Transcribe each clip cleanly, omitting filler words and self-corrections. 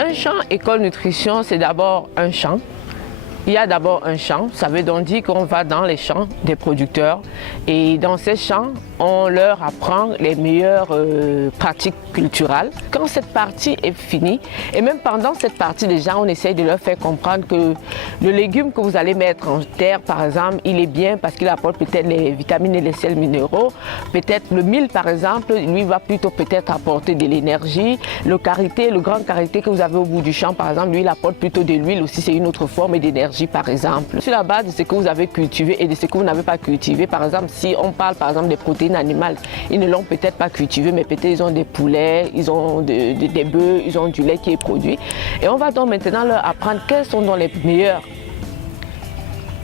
Un champ école nutrition, c'est d'abord un champ. Il y a d'abord un champ, ça veut donc dire qu'on va dans les champs des producteurs et dans ces champs, on leur apprend les meilleures pratiques culturelles. Quand cette partie est finie, et même pendant cette partie déjà, on essaye de leur faire comprendre que le légume que vous allez mettre en terre, par exemple, il est bien parce qu'il apporte peut-être les vitamines et les sels minéraux. Peut-être le mil, par exemple, lui va plutôt peut-être apporter de l'énergie. Le karité, le grand karité que vous avez au bout du champ, par exemple, lui, il apporte plutôt de l'huile aussi, c'est une autre forme d'énergie, par exemple. Sur la base de ce que vous avez cultivé et de ce que vous n'avez pas cultivé, par exemple, si on parle par exemple des protéines animales, ils ne l'ont peut-être pas cultivé, mais peut-être ils ont des poulets, ils ont des bœufs, ils ont du lait qui est produit. Et on va donc maintenant leur apprendre quelles sont donc les meilleures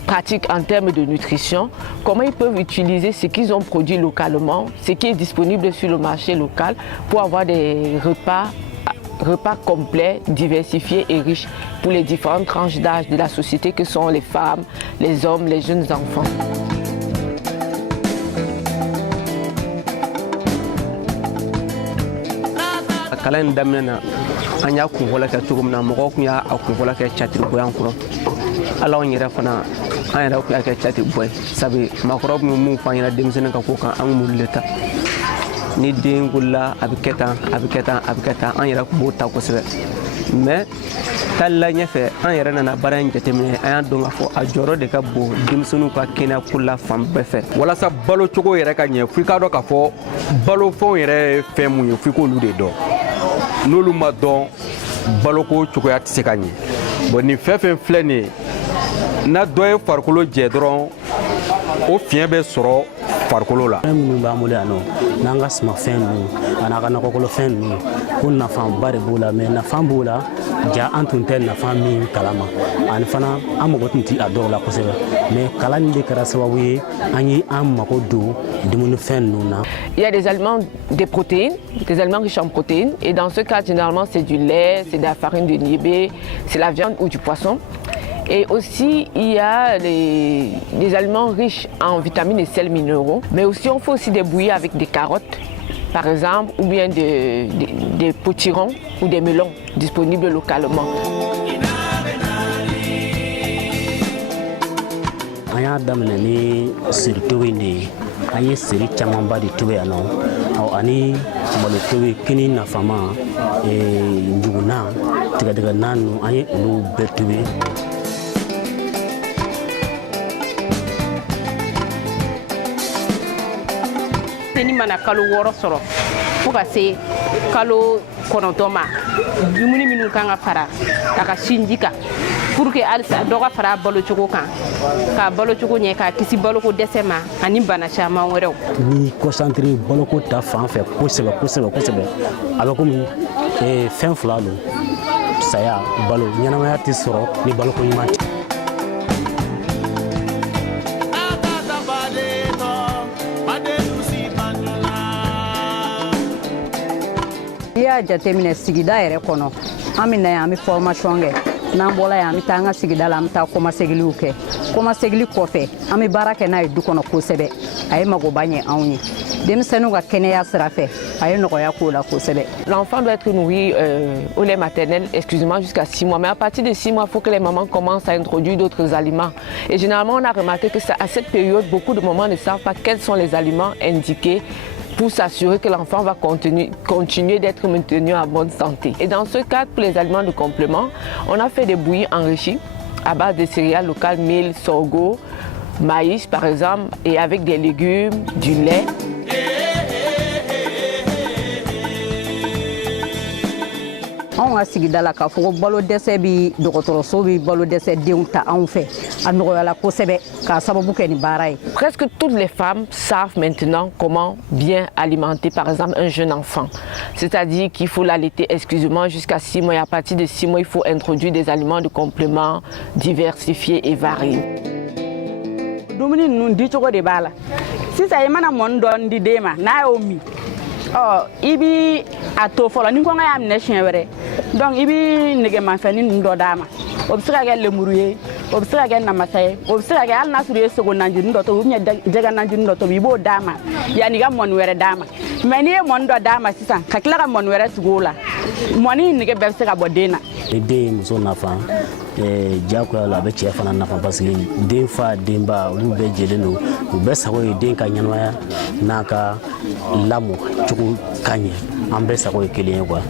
pratiques en termes de nutrition, comment ils peuvent utiliser ce qu'ils ont produit localement, ce qui est disponible sur le marché local pour avoir des repas complets, diversifiés et riches pour les différentes tranches d'âge de la société que sont les femmes, les hommes, les jeunes enfants. Kalan daminɛna an y'a kunfɔlɔ kɛ cogo min na mɔgɔw kun y'a kunfɔlɔ kɛ catiribonya kɔrɔ ala anw yɛrɛ fana an yɛrɛ kun y'a kɛ catiribo ye sabu maakɔrɔw kun bɛ mun fɔ an ɲɛna denmisɛnnin ka ko kan an kun b'olu le ta ni den wolola a bɛ kɛ tan a bɛ kɛ tan a bɛ kɛ tan an yɛrɛ kun b'o ta kosɛbɛ mais taala ɲɛfɛ an yɛrɛ nana baara in jateminɛ an y'a dɔn k'a fɔ a jɔyɔrɔ de ka bon denmisɛnninw ka kɛnɛyako la fan bɛɛ fɛ walasa balo cogo yɛrɛ ka ɲɛ f'i k'a dɔn k'a fɔ balofɛnw yɛrɛ ye fɛn mun ye f'i k'olu de dɔn n'olu ma dɔn baloko cogoya tɛ se ka ɲɛ bon nin fɛn fɛn filɛ nin ye na dɔ ye farikolo jɛ dɔrɔn o fiɲɛ bɛ sɔrɔ farikolo la. Fɛn minnu b'an bolo yan nɔ n'an ka sumafɛn ninnu a n'a ka nakɔkɔnɔfɛn ninnu ko nafaba de b'o la mais nafa b'o la ja an tun tɛ nafa min kalama ani fana an mago tun tɛ a dɔw la kosɛbɛ mais kalan nin de kɛra sababu ye an ye an mago don dumunifɛn ninnu na. Il y a des aliments, des protéines, des aliments riches en protéines et dans ce cas généralement c'est du lait, c'est de la farine de niébé, c'est la viande ou du poisson. Et aussi, il y a des aliments riches en vitamines et sels minéraux. Mais aussi, on fait aussi des bouillies avec des carottes, par exemple, ou bien des potirons ou des melons disponibles localement. An y'a daminɛ ni siri tobi de ye an ye siri camanba de tobi yan nɔ ani malo tobi kini nafama njugunan tigɛdɛgɛnan ninnu an ye olu bɛɛ tobi. Ni mana kalo 6 sɔrɔ fo ka se kalo 9 ma dumuni minnu kan ka fara a ka sinji kan pour que halisa dɔ ka fara balocogo kan ka balocogo ɲɛ ka kisi baloko dɛsɛ ma ani bana caman wɛrɛw. Ni concentré baloko ta fan fɛ kosɛbɛ kosɛbɛ kosɛbɛ a bɛ komi fɛn fila don saya balo ɲɛnamaya tɛ sɔrɔ ni baloko ɲuman tɛ. I y'a jateminɛ sigida yɛrɛ kɔnɔ an bɛ na yan an bɛ formation kɛ n'an bɔra yan an bɛ taa an ka sigida la an bɛ taa kɔmasegiliw kɛ kɔmasegili kɔfɛ an bɛ baara kɛ n'a ye du kɔnɔ kosɛbɛ a ye magoba ɲɛ anw ye denmisɛnninw ka kɛnɛya sira fɛ a ye nɔgɔya k'o la kosɛbɛ. L'enfant doit être nourri au lait maternel exclusivement jusqu'à 6 mois mais à partir de 6 mois il faut que les mamans commencent à introduire d'autres aliments et généralement on a remarqué que à cette période beaucoup de mamans ne savent pas quels sont les aliments indiqués pour s'assurer que l'enfant va continuer d'être maintenu en bonne santé. Et dans ce cadre, pour les aliments de complément, on a fait des bouillies enrichies à base de céréales locales, mil, sorgho, maïs par exemple, et avec des légumes, du lait. Anw ka sigida la k'a fɔ ko balo dɛsɛ bi dɔgɔtɔrɔso bi balo dɛsɛ denw ta anw fɛ a nɔgɔyala kosɛbɛ k'a sababu kɛ ni baara ye. Presque toutes les femmes savent maintenant comment bien alimenter par exemple un jeune enfant. C'est-à-dire qu'il faut l'allaiter exclusivement jusqu'à 6 mois et à partir de 6 mois il faut introduire des aliments de complément diversifiés et variés. Dumuni ninnu dicogo de b'a la sisan i mana mɔni dɔɔni di den ma n'a y'o min i bi a to fɔlɔ ni kɔngɔ y'a minɛ siɲɛ wɛrɛ donc i bi nɛgɛmafɛnni ninnu dɔ d'a ma o bɛ se ka kɛ lemuru ye o bɛ se ka kɛ namasa ye o bɛ se ka kɛ hali n'a sɔrɔ i ye sogo nanjini dɔ tobi ou bien jɛgɛ nanjini dɔ tobi i b'o d'a ma yanni i ka mɔni wɛrɛ d'a ma mais n'i ye mɔni dɔ d'a ma sisan ka tila ka mɔni wɛrɛ tugu o la mɔni nege bɛɛ bɛ se ka bɔ den na. ni den ye muso nafa diyagoya la a bɛ cɛ fana nafa parce que den fa denba olu bɛɛ jɛlen don u bɛɛ sago ye den ka ɲɛnamaya n'a ka lamɔ cogo ka ɲɛ an bɛɛ sago ye kelen ye quoi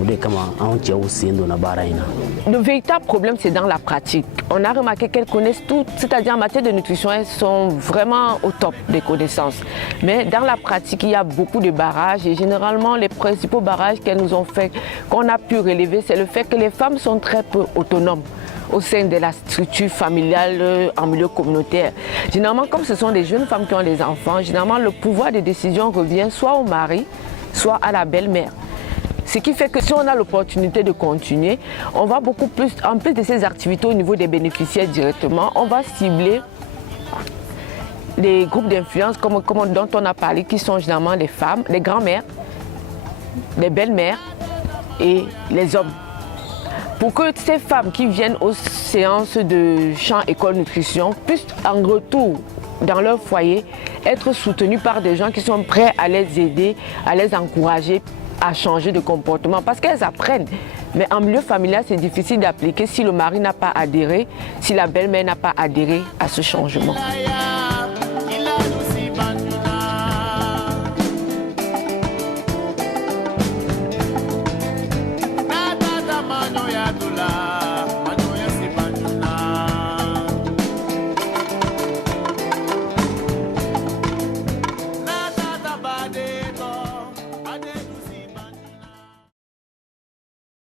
o de kama anw cɛw sen donna baara in na. Le véritable problème, c'est dans la pratique. On a remarqué qu'elles connaissent tout, c'est-à-dire en matière de nutrition, elles sont vraiment au top des connaissances. Mais dans la pratique, il y a beaucoup de barrages et généralement, les principaux barrages qu'elles nous ont fait, qu'on a pu relever, c'est le fait que les femmes sont très peu autonomes au sein de la structure familiale en milieu communautaire. Généralement, comme ce sont des jeunes femmes qui ont des enfants, généralement, le pouvoir de décision revient soit au mari, soit à la belle-mère. Ce qui fait que si on a l'opportunité de continuer, on va beaucoup plus, en plus de ces activités au niveau des bénéficiaires directement, on va cibler les groupes d'influence dont on a parlé, qui sont généralement les femmes, les grands-mères, les belles-mères et les hommes. Pour que ces femmes qui viennent aux séances de champ école nutrition puissent en retour dans leur foyer être soutenues par des gens qui sont prêts à les aider, à les encourager à changer de comportement parce qu'elles apprennent. Mais en milieu familial, c'est difficile d'appliquer si le mari n'a pas adhéré, si la belle-mère n'a pas adhéré à ce changement.